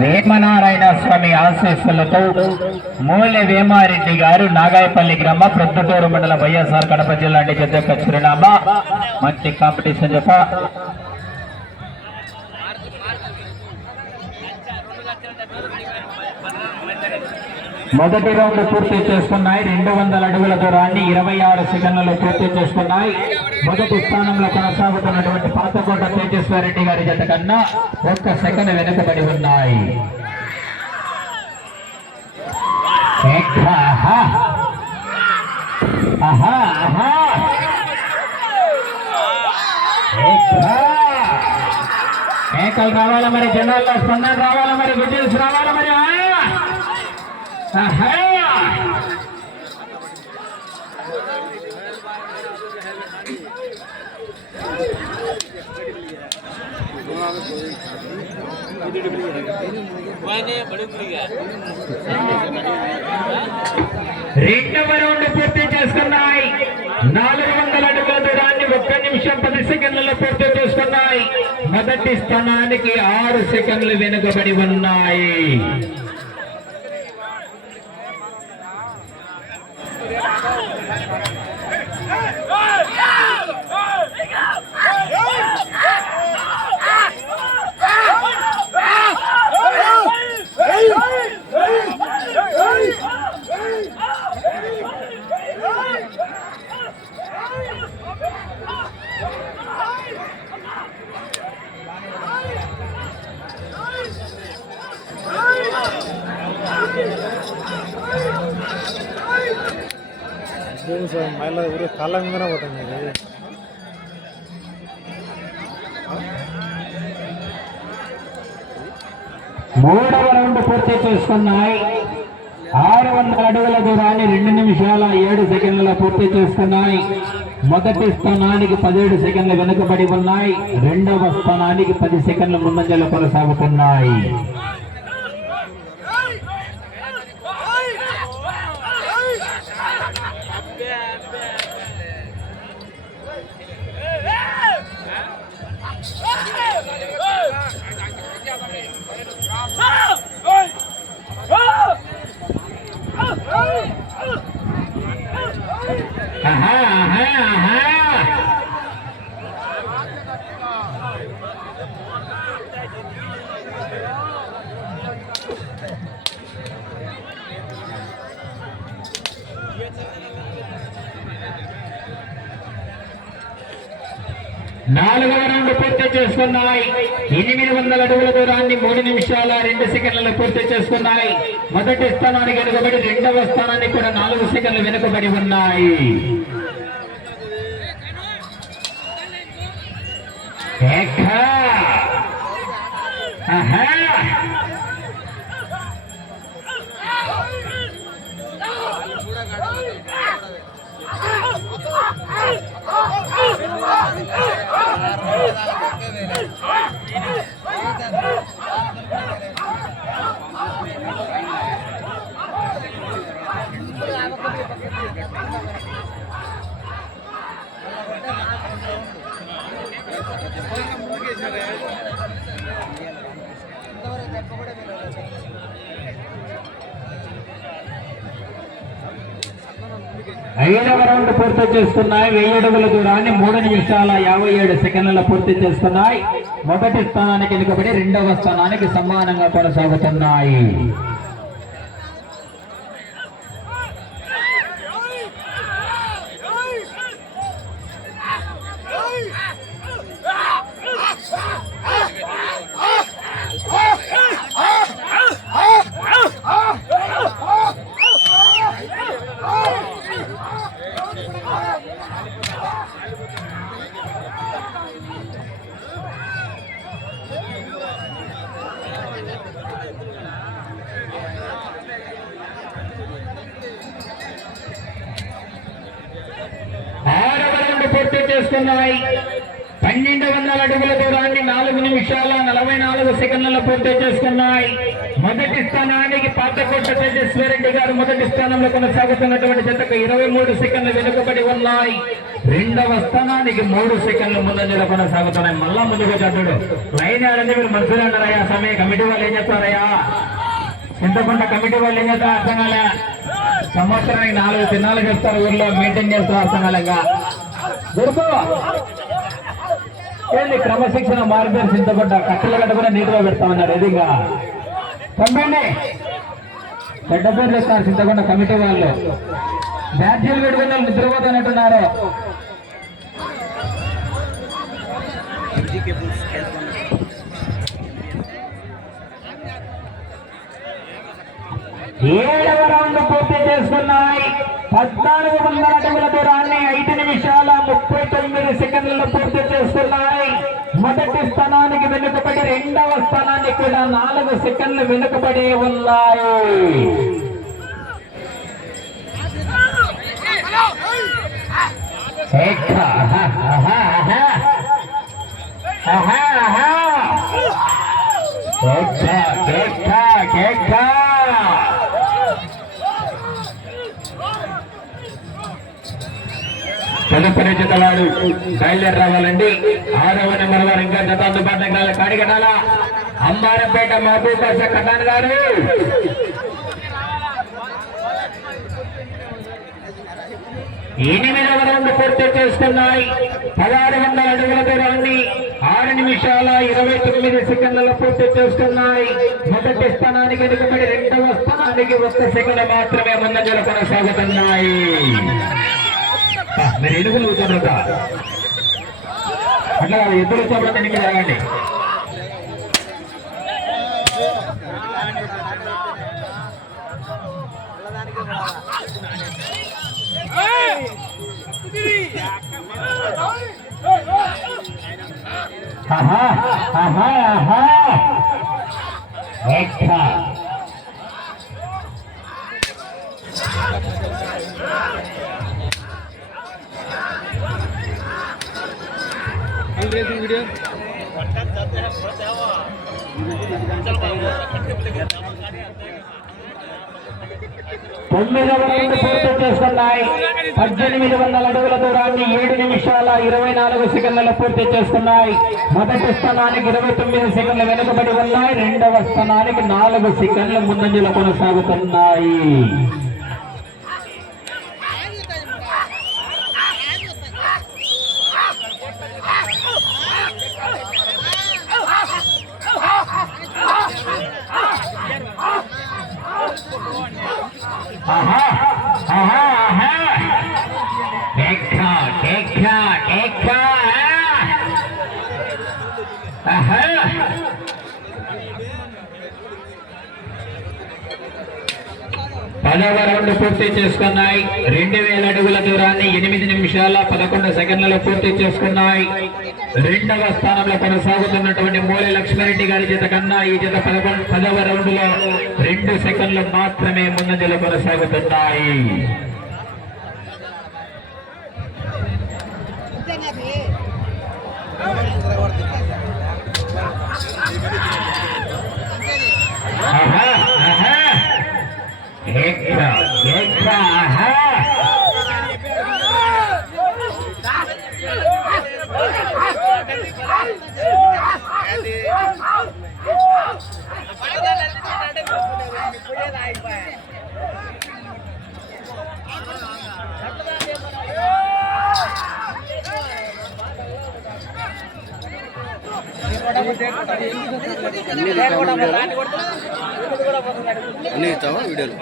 వేమనారాయణ స్వామి ఆశీస్సులతో మూలె వేమారెడ్డి గారు నాగాయపల్లి గ్రామ ప్రొద్దుటూరు మండల వైఎస్ఆర్ కడప జిల్లా అంటే పెద్ద చిరునామా. మంచి కాంపిటీషన్ చెప్ప. మొదటి రౌండ్ పూర్తి చేసుకున్నాయి. రెండు వందల అడుగుల దూరాన్ని ఇరవై ఆరు సెకండ్లలో పూర్తి చేసుకున్నాయి. మొదటి స్థానంలో కొనసాగుతున్నటువంటి పాతకోట తేజస్వారెడ్డి గారి జత కన్నా ఒక్క సెకండ్ వెనుకబడి ఉన్నాయి. ఆహా. ఆహా, ఆహా. రావాలా మరి జనాల్లో స్పందన రావాలా మరి విజిల్స్ రావాలా మరి ఆ! ఆహా! రెండవ రౌండ్ పూర్తి చేసుకున్నాయి నాలుగు వందల అడుగుల దూరాన్ని నిమిషం పది సెకండ్లలో పూర్తి చేసుకున్నాయి. మొదటి స్థానానికి ఆరు సెకండ్లు వెనుకబడి ఉన్నాయి. సార్ మళ్ళీ ఊరు కాళ్ళ పోతుంది మూడవ రౌండ్ పూర్తి చేసుకున్నాయి. ఆరు వందల అడుగుల దూరాన్ని రెండు నిమిషాల ఏడు సెకండ్ల పూర్తి చేసుకున్నాయి. మొదటి స్థానానికి పదిహేడు సెకండ్లు వెనుకబడి ఉన్నాయి. రెండవ స్థానానికి పది సెకండ్ల ముందంజలు కొనసాగుతున్నాయి. నాలుగవ రౌండ్ పూర్తి చేసుకున్నాయి. ఎనిమిది వందల అడుగుల దూరాన్ని మూడు నిమిషాల రెండు సెకండ్లలో పూర్తి చేసుకున్నాయి. మొదటి స్థానానికి వెనుకబడి రెండవ స్థానానికి కూడా నాలుగు సెకండ్లు వెనుకబడి ఉన్నాయి. Aha! ఐదవ రౌండ్ పూర్తి చేస్తున్నాయి. వెయ్యి అడుగుల దూరాన్ని మూడు నిమిషాల యాభై ఏడు సెకండ్లలో పూర్తి చేస్తున్నాయి. మొదటి స్థానానికి వెనుకబడి రెండవ స్థానానికి సమానంగా కొనసాగుతున్నాయి. పూర్తి చేసుకున్నాయి. పన్నెండు వందల అడుగుల దూరాన్ని నాలుగు నిమిషాల నలభై నాలుగు సెకండ్లలో పూర్తి చేసుకున్నాయి. మొదటి స్థానానికి పాతకోట తేజస్వరెడ్డి గారు మొదటి స్థానంలో కొనసాగుతున్నటువంటి జతకు ఇరవై మూడు సెకండ్లు వెనుకబడి ఉన్నాయి. రెండవ స్థానానికి మూడు సెకండ్లు ముందంజలో కొనసాగుతున్నాయి. మళ్ళా ముందుకు చదువుడు లైన్ ఆడండి మీరు మనుషులు అంటారయ్యా సమయ కమిటీ వాళ్ళు ఏం చెప్తారయ్యా చింతకుంట కమిటీ వాళ్ళు ఏం చేస్తారు అర్థం కాలే. సంవత్సరానికి నాలుగు తిన్నాలు చెప్తారు ఊర్లో మెయింటైన్ చేస్తారు అర్థం కాలేగా దొరుకు ఏంటి క్రమశిక్షణ మారిపోయారు చింతకుంట కట్టెల గడ్డ నీటిలో పెడతామన్నారు ఎదిగా పంపండి. చెడ్డ పేర్లు ఇస్తారు చింతకుంట కమిటీ వాళ్ళు. బ్యాడ్జీలు పెట్టుకున్న వాళ్ళు నిద్రపోతున్నట్టున్నారు పద్నాలుగు వందల అడుగుల దూరాన్ని ఐదు నిమిషాల ముప్పై తొమ్మిది సెకండ్లలో పూర్తి చేస్తున్నాయి. మొదటి స్థానానికి వెనుకబడి రెండవ స్థానానికి కూడా నాలుగు సెకండ్లు వెనుకబడి ఉన్నాయి. ఏక్క, తదుపరి జతవాడు బయలుదేరి రావాలండి. ఆరవ నెంబర్ వారు ఇంకా జత అందుబాటులో కాదు కాడిగడాల అంబారంపేట మహబూబ్ బాషా కటాన్ గారు. ఎనిమిదవ రౌండ్ పూర్తి చేస్తున్నాయి పదహారు వందల అడుగుల దూరాన్ని ఆరు నిమిషాల ఇరవై తొమ్మిది సెకండ్ల పూర్తి చేస్తున్నాయి మొదటి స్థానానికి ఎదుగుబడి రెండవ స్థానానికి ఒక్క సెకండ్ మాత్రమే ముందంజలు కొనసాగుతున్నాయి. మీరు ఎనుగులు కూర్చోండి అట్లా ఎదురు చూడండి ఎనిమిది రావండి ఆహా ఆహా ఆహా. ఎక్కా వీడియో. తొమ్మిదవ పూర్తి చేస్తున్నాయి. పద్దెనిమిది వందల అడుగుల దూరాన్ని ఏడు నిమిషాల ఇరవై నాలుగు సెకండ్లలో పూర్తి చేస్తున్నాయి. మొదటి స్థానానికి ఇరవై తొమ్మిది సెకండ్లు వెనుకబడి ఉన్నాయి. రెండవ స్థానానికి నాలుగు సెకండ్లు ముందంజలో కొనసాగుతున్నాయి. ఆహా ఆహా ఆహా పదవ రౌండ్ పూర్తి చేసుకున్నాయి. రెండు వేల అడుగుల దూరాన్ని ఎనిమిది నిమిషాల పదకొండు సెకండ్లలో పూర్తి చేసుకున్నాయి. రెండవ స్థానంలో కొనసాగుతున్నటువంటి మూలి లక్ష్మారెడ్డి గారి జత కన్నా ఈ జత పదకొండు పదవ రౌండ్లో రెండు సెకండ్లు మాత్రమే ముందంజలో కొనసాగుతున్నాయి. అన్ని ఇస్తావా వీడియోలు?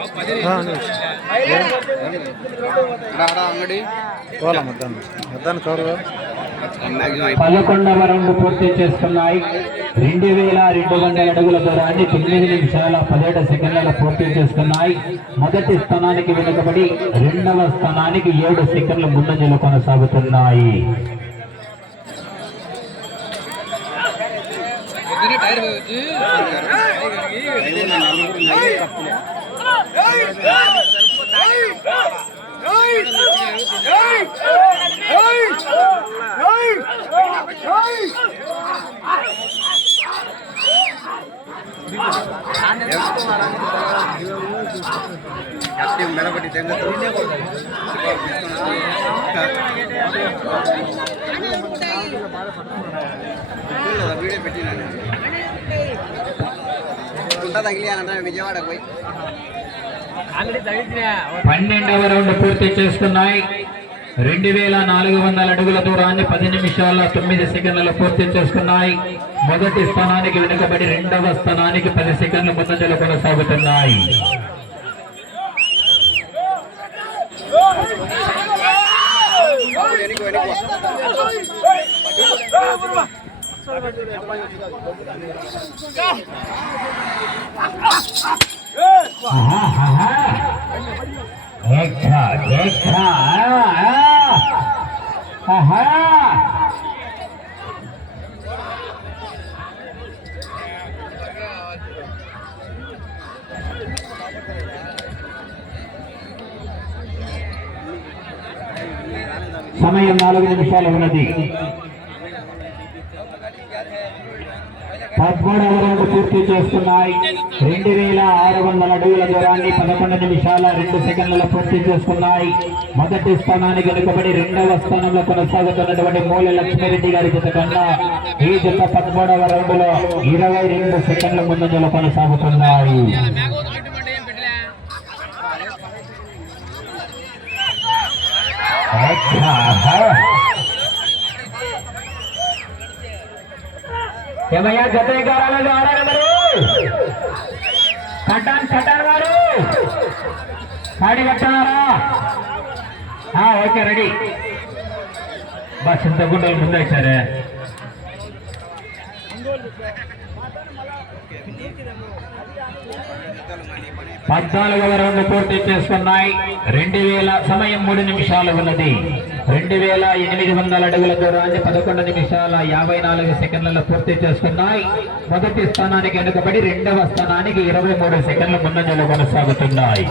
అంగడి. పోలా మధ్యాహ్నం. మధ్యాహ్నం కవర్ పదకొండవ రౌండ్ పూర్తి చేసుకున్నాయి రెండు వేల రెండు వందల అడుగుల దూరాన్ని తొమ్మిది నిమిషాల పదిహేడు సెకండ్లలో పూర్తి చేసుకున్నాయి మొదటి స్థానానికి వెనుకబడి రెండవ స్థానానికి ఏడు సెకండ్లు ముందంజలు కొనసాగుతున్నాయి టైర్ యాక్టివ్ తెంగతో వీడియో పెట్టినా తగిలి అంటే విజయవాడకు పోయి పన్నెండవ రౌండ్ పూర్తి చేస్తున్నాయి రెండు వేల నాలుగు వందల అడుగుల దూరాన్ని పది నిమిషాల తొమ్మిది సెకండ్లు పూర్తి చేసుకున్నాయి. మొదటి స్థానానికి వెనుకబడి రెండవ స్థానానికి పది సెకండ్లు ముందంజలు కొనసాగుతున్నాయి. వెనుక వెనుక ఆహా, ఆహా. ఎక్కా, ఎక్కా, ఆ, ఆ. ఆహా. సమయం నాలుగు నిమిషాలు ఉన్నది పదమూడవ రౌండ్ పూర్తి చేస్తున్నాయి. రెండు వేల ఆరు వందల అడుగుల దూరాన్ని పదకొండు నిమిషాల రెండు సెకండ్లలో పూర్తి చేస్తున్నాయి. మొదటి స్థానానికి వెనుకబడి రెండవ స్థానంలో కొనసాగుతున్నటువంటి మూల లక్ష్మీరెడ్డి గారి జత కన్నా ఈ జత పదమూడవ రౌండ్లో ఇరవై రెండు సెకండ్ల ముందంజలో కొనసాగుతున్నాయి అచ్చా. ఏమయ్యా జత ఎగారాలు ఆడారు మరి కట్టాను కట్టారు వారు. ఆడి కట్టారా? Okay ready. బస్ ఇంత గుండెలు ముందే వచ్చారే పద్నాలుగవ రౌండ్ పూర్తి చేస్తున్నాయి రెండు వేల సమయం మూడు నిమిషాలు ఉన్నది. రెండు వేల ఎనిమిది వందల అడుగుల దూరాన్ని పదకొండు నిమిషాల యాభై నాలుగు సెకండ్లలో పూర్తి చేసుకున్నాయి. మొదటి స్థానానికి వెనుకబడి రెండవ స్థానానికి ఇరవై మూడు సెకండ్ల ముందంజలు కొనసాగుతున్నాయి.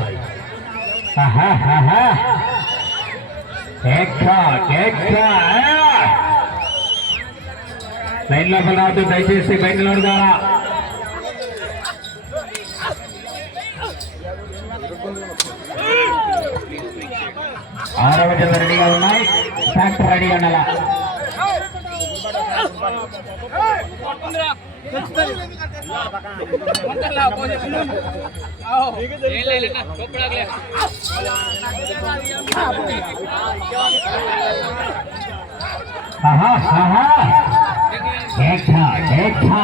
లైన్ లోపల రావద్దు దయచేసి బయటలో ఉండాలా ఆరవ జత రెడీగా ఉన్నాయి ట్రాక్టర్ రెడీగా ఉండాలా ఆహా ఆహా ఏఖా ఏఖా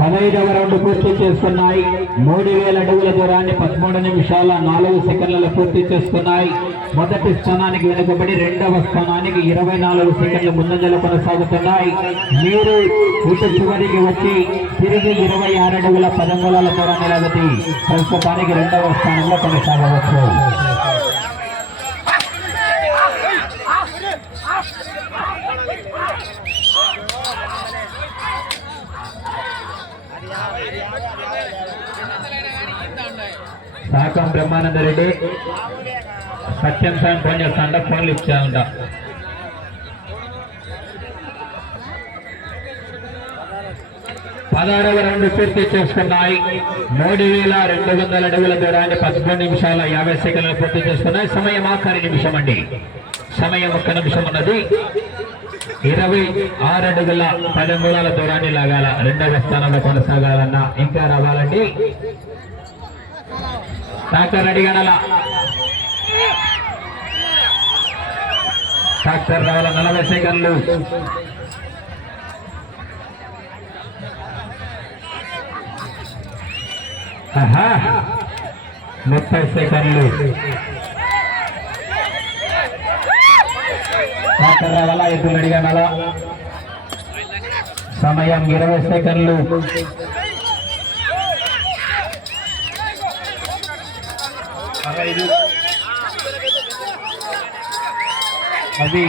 పదహైదవ రౌండ్ పూర్తి చేసుకున్నాయి? మూడు వేల అడుగుల దూరాన్ని పదమూడు నిమిషాల నాలుగు సెకండ్లలో పూర్తి చేసుకున్నాయి. మొదటి స్థానానికి వెనుకబడి రెండవ స్థానానికి ఇరవై నాలుగు సెకండ్ల ముందంజలు కొనసాగుతున్నాయి. మీరు ఇటు చివరికి వచ్చి తిరిగి ఇరవై ఆరు అడుగుల పదంగుళాల దూరం నిలబడి ప్రస్తుతానికి రెండవ స్థానంలో కొనసాగవచ్చు. సాకం బ్రహ్మానంద రెడ్డి. సత్యం సాయం ఫోన్ చేస్తాంట ఫోన్ ఫోన్లు ఇచ్చా పదహారవ రౌండ్ పూర్తి చేసుకున్నాయి. మూడు వేల రెండు వందల అడుగుల దూరాన్ని పదకొండు నిమిషాల యాభై సెకండ్లు పూర్తి చేసుకున్నాయి. సమయం ఆఖరి నిమిషం అండి. సమయం ఒక్క నిమిషం ఉన్నది. ఇరవై ఆరు అడుగుల పది మూలాల దూరాన్ని లాగాల రెండవ స్థానంలో కొనసాగాలన్నా ఇంకా రావాలండి. డాక్టర్ అడిగడలా డాక్టర్ రావాల నలభై సెకండ్లు. ముప్పై సెకండ్లు. డాక్టర్ రావాల ఎద్దులు అడిగడలా సమయం ఇరవై సెకండ్లు. అది